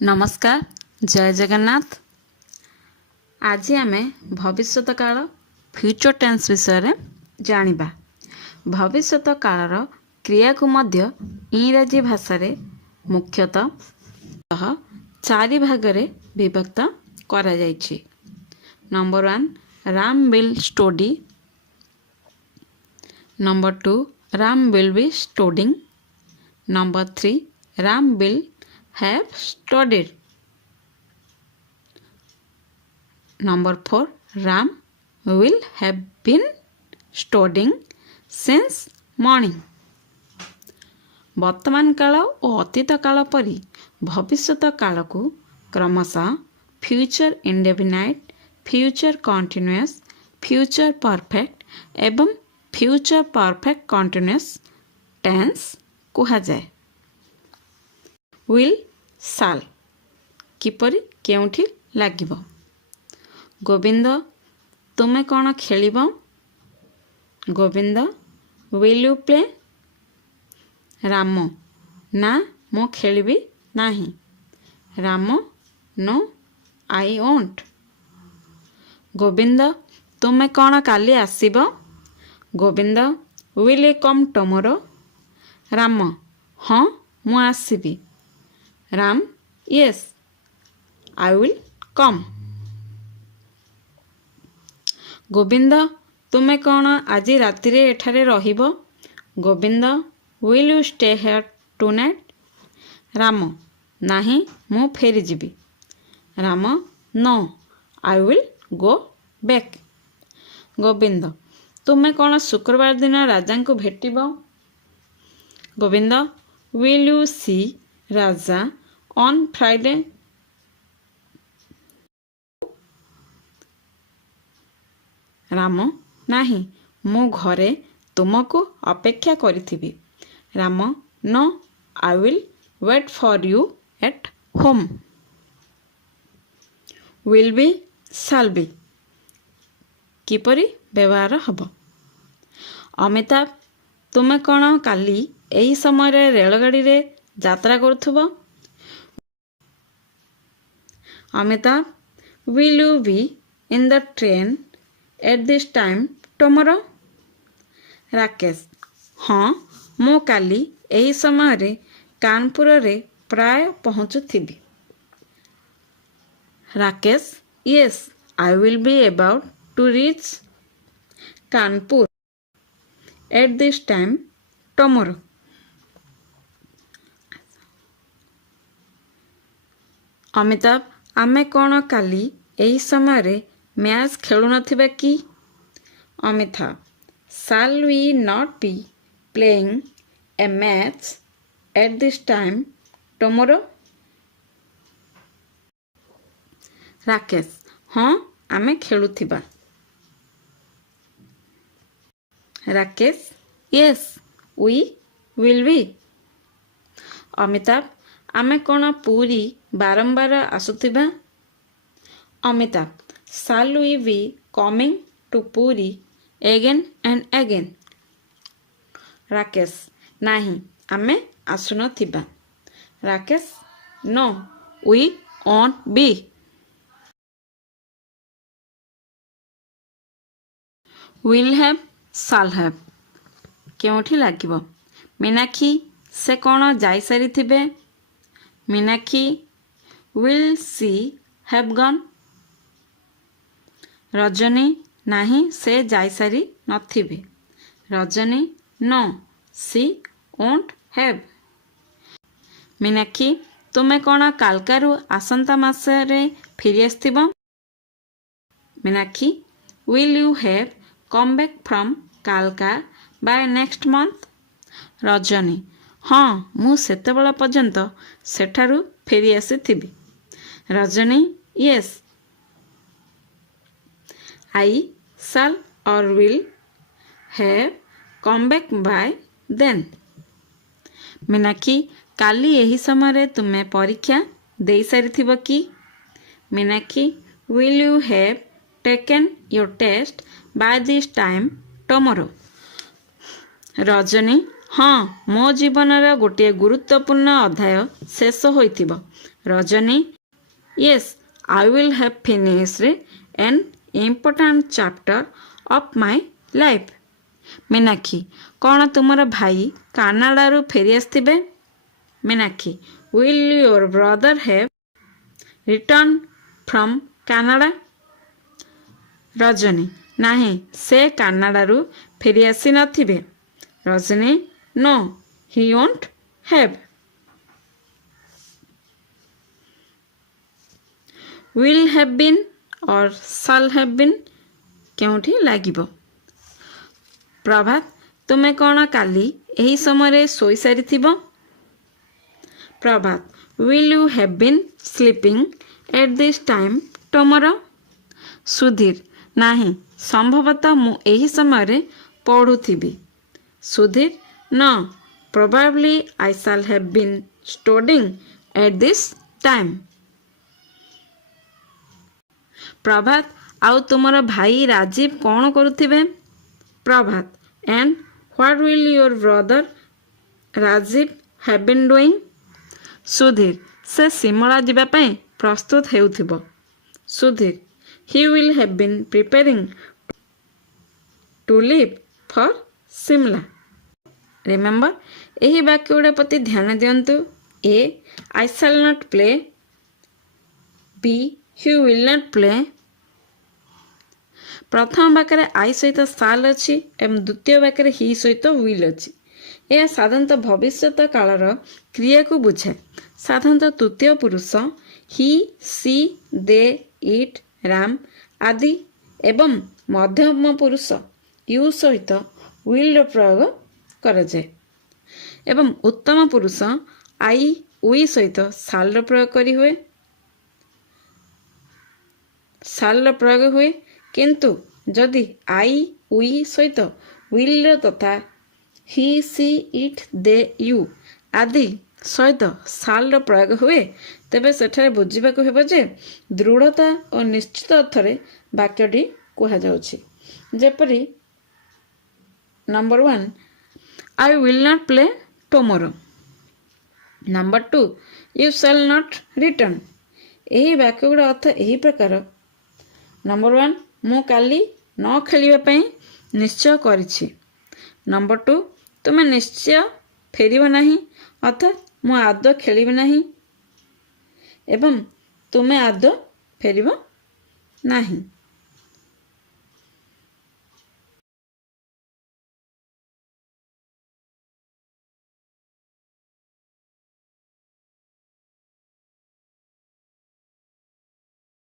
नमस्कार जय जगन्नाथ। आज आमे भविष्यत काल फ्यूचर टेंस विषय जानिबा। भविष्यत कालर क्रिया को मध्य इंग्राजी भाषा रे मुख्यतः चारि भाग रे विभक्त करा जायछि। Number 1 Ram will study, number 2 Ram will be studying, number 3 Ram will have studied, number 4 Ram will have been studying since morning। वर्तमान काल और अतीत काल परी भविष्यत काल को क्रमशः future indefinite, future continuous, future perfect एवं फ्यूचर परफेक्ट कंटीन्यूअस टेंस कहा जाए। विल साल किपरि केउठी लागिबो। गोविंद तुमे कौन खेलिब। Govind will you play. Ram ना मो खेलिबी नाही। Ram no I won't. Govind तुमे कौन काली आसीब। Govind will you come tomorrow. Ram हाँ मु आसीबी। Ram yes I will come। Govind तुमे कौन आज राति रे एठारे रहिबो। Govind will you stay here tonight। Ram नाही मु फेरी जीबी। Ram no I will go back। Govind तुमे कौन शुक्रवार दिन राजा को भेटिबो। Govind will you see Raja on Friday। Ram नाही मु घरे तुमको अपेक्षा करिथिबी। Ram no I will wait for you at home. Will be shall be किपरि व्यवहार हब। अमिताभ तुमे कौन काली एही समय रे रेलगाड़ी रे यात्रा करुथबो। Amitabh will you be in the train at this time tomorrow। Rakesh हाँ मु काली एही समय रे कानपुर रे प्राय पहुँचुथिबी। Rakesh yes I will be about to reach Kanpur at this time tomorrow। Amitabh आमे कौन काली एही समय रे मैच खेलु नथिबा कि। Amitabh shall we not be playing a match at this time tomorrow। Rakesh हाँ आमे खेलुथिबा। Rakesh yes we will be। Amitabh आमे कौन पूरी बारंबार आसुथिबा। Amitabh shall we be coming to पूरी again and again। राकेश नाही आमे आसुनथिबा। Rakesh no we won't be। will have shall have केउठी लागिबो। Meenakshi से कौन जाई सारी थिबे। Meenakshi will she have gone। Rajni नाही से जाई सारी नथिबे। Rajni no she won't have। Meenakshi तुमे कौन कालकारु आसंता मासरे फेरी आस्थिबो। Meenakshi will you have come back from कालका by next month। रजनी हाँ मु सेतेबेला पर्यंत सेठारु फेरी आसीथिबी। Rajni yes I shall or will have come back by then। Meenakshi काली एही समय रे तुमे परीक्षा देई सारिथिबो कि। Meenakshi will you have taken your test by this time tomorrow। Rajni हाँ मो जीवनर गोटे गुरुत्वपूर्ण अध्याय शेष होइथिबो। Rajni Yes, I will have finished an important chapter of my life. Meenakshi कौन तुमर भाई कानाडारू फेरी आसथिबे? Meenakshi Will your brother have returned from Canada? Rajni नहीं से कानाडारू फेरी आसी नथिबे। Rajni No, he won't have. Will have been or shall have been केउठी लागिबो? प्रभात तुमे कौन काली एही समय सोई सारी थिबो? प्रभात Will you have been sleeping at this time tomorrow? Sudhir नहीं संभवतः मु एही समय पढ़ुथिबी। Sudhir No, probably I shall have been studying at this time. प्रभात आउ तुमर भाई राजीव कौन करुथिबे? प्रभात And what will your brother Rajiv have been doing? Sudhir से सिमला जिबा पई प्रस्तुत हेउथिबो। Sudhir He will have been preparing to leave for Simla. Remember एही वाक्य गुड़ा प्रति ध्यान दियंतु। A I shall not play. B you will not play. प्रथम वाक्य आई सहित साल अच्छी एवं द्वितीय वाक्य ही सहित विल अच्छी। यह साधारणतः भविष्यत कालर क्रिया को बुझाए। साधारणतः तृतीय पुरुष ही सी दे इट राम आदि एवं मध्यम पुरुष यू सहित विल प्रयोग कराए एवं उत्तम पुरुष आई उई सहित साल प्रयोग करी हुए साल प्रयोग हुए किंतु जदि आई उई सहित विल तथा ही सी इट दे यू आदि सहित साल प्रयोग हुए तेबे सेठारे बुझिबाकु हेबो जे दृढ़ता और निश्चित अर्थरे वाक्यटी कुहा जाउछि। जेपरि number 1 I will not play tomorrow. Number 2 you shall not return. एही वाक्य गुड़ा अर्थ एही प्रकार। नंबर 1 मु काली न खेलिबा पई निश्चय करिछि। नंबर 2 तुमे निश्चय फेरिबो नाही अर्थात मु आदौ खेलिबि नाही एवं तुमे आदौ फेरिबो नाही।